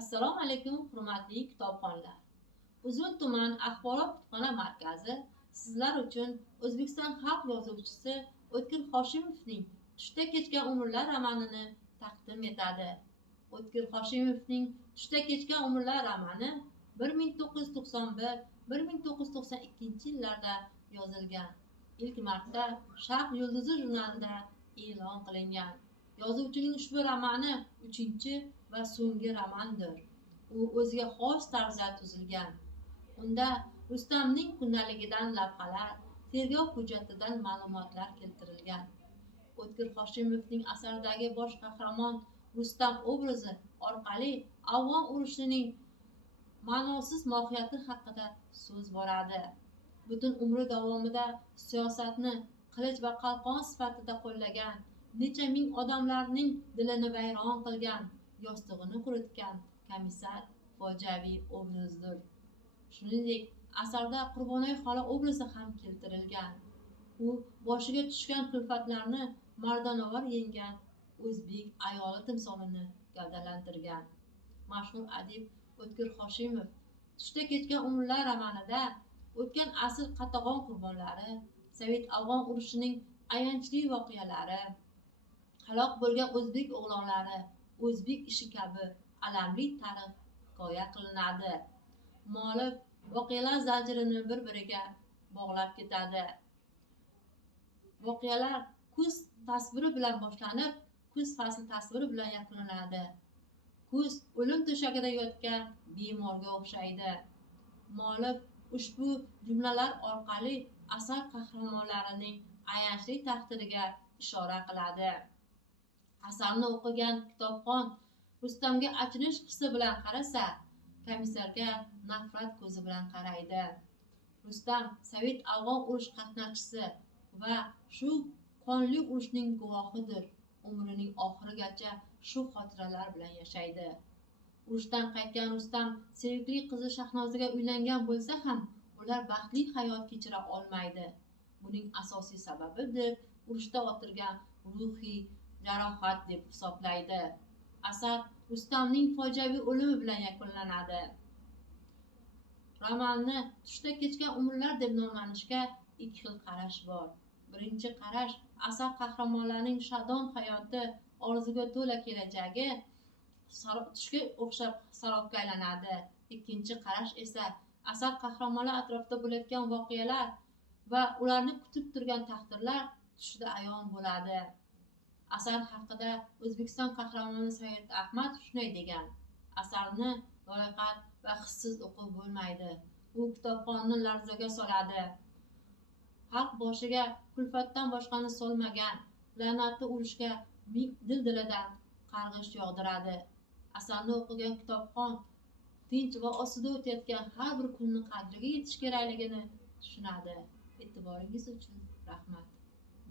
Assalomu alaykum, hurmatli kitobxonlar. Uzun tuman axborot kutubxona markazi sizlar uchun O'zbekiston xalq yozuvchisi O'tkir Hoshimovning Tushda kechgan umrlar romanini taqdim etadi. O'tkir Hoshimovning Tushda kechgan umrlar romani 1991-1992 yillarda yozilgan. İlk marta Sharq yulduzi jurnalida e'lon qilingan. Yozuvchining ushbu romani 3-chi va so'nggi romandir. U o'ziga xos tarzda tuzilgan. Unda Rustamning kundaligidan lavhalar, tergov hujjatidan ma'lumotlar keltirilgan. O'tkir Hoshimovning asaridagi bosh qahramon Rustam obrazi orqali afg'on urushining ma'nosiz mohiyati haqida so'z boradi. Butun umri davomida siyosatni qilich va qalqon sifatida qo'llagan, necha ming odamlarning dilini vayron qilgan, yostig'ini quritgan komissar fojiaviy obrazdir. Shuningdek, asarda Qurbonay xola obrazi ham keltirilgan. U boshiga tushgan kulfatlarni mardonavor yenggan o'zbek ayoli timsolini gavdalantirgan. Mashhur adib O'tkir Hoshimov Tushda kechgan umrlar romanida o'tgan asr qatag'on qurbonlari, Sovet-afg'on urushining ayanchli voqealari, halok bo'lgan o'zbek o'g'lonlari, o'zbek ishi kabi alamli tarix hikoya qilinadi. Muallif voqealar zanjirini bir-biriga bog'lab ketadi. Voqealar kuz tasviri bilan boshlanib, kuz fasli tasviri bilan yakunlanadi. Kuz o'lim to'shagida yotgan bemorga o'xshaydi. Muallif ushbu jumlalar orqali asar qahramonlarining ayanchli taqdiriga ishora qiladi. Asarni o'qigan kitobxon Rustamga achinish hissi bilan qarasa, komissarga nafrat ko'zi bilan qaraydi. Rustam Sovet-afg'on urush qatnashchisi va shu qonli urushning guvohidir. Umrining oxirigacha shu xotiralar bilan yashaydi. Urushdan qaytgan Rustam sevimli qizi Shahnozaga uylangan bo'lsa ham, ular baxtli hayot kechira olmaydi. Buning asosiy sababi deb urushda o'tirgan ruhiy jarohat deb hisoblaydi. Asar Rustamning fojiaviy o'limi bilan yakunlanadi. Romanni Tushda kechgan umrlar deb nomlanishga ikki xil qarash bor. Birinchi qarash asar qahramonlarining shodon hayoti, orzuga to'la kelajagi tushga o'xshab sarobga aylanadi. Ikkinchi qarash esa asar qahramonlar atrofida bo'layotgan voqealar va ularni kutib turgan taqdirlar tushda ayon bo'ladi. Asar haqida O'zbekiston qahramoni Said Ahmad shunday degan: asarni loyiqat va hissiz o'qib bo'lmaydi. U kitobxonni larzaga soladi. Xalq boshiga kulfatdan boshqani solmagan, la'natli urushga dil-dilidan qarg'ish yog'diradi. Asarni o'qigan kitobxon tinch va osida o'tayotgan har bir kunni qadriga yetish kerakligini tushunadi. E'tiboringiz uchun rahmat.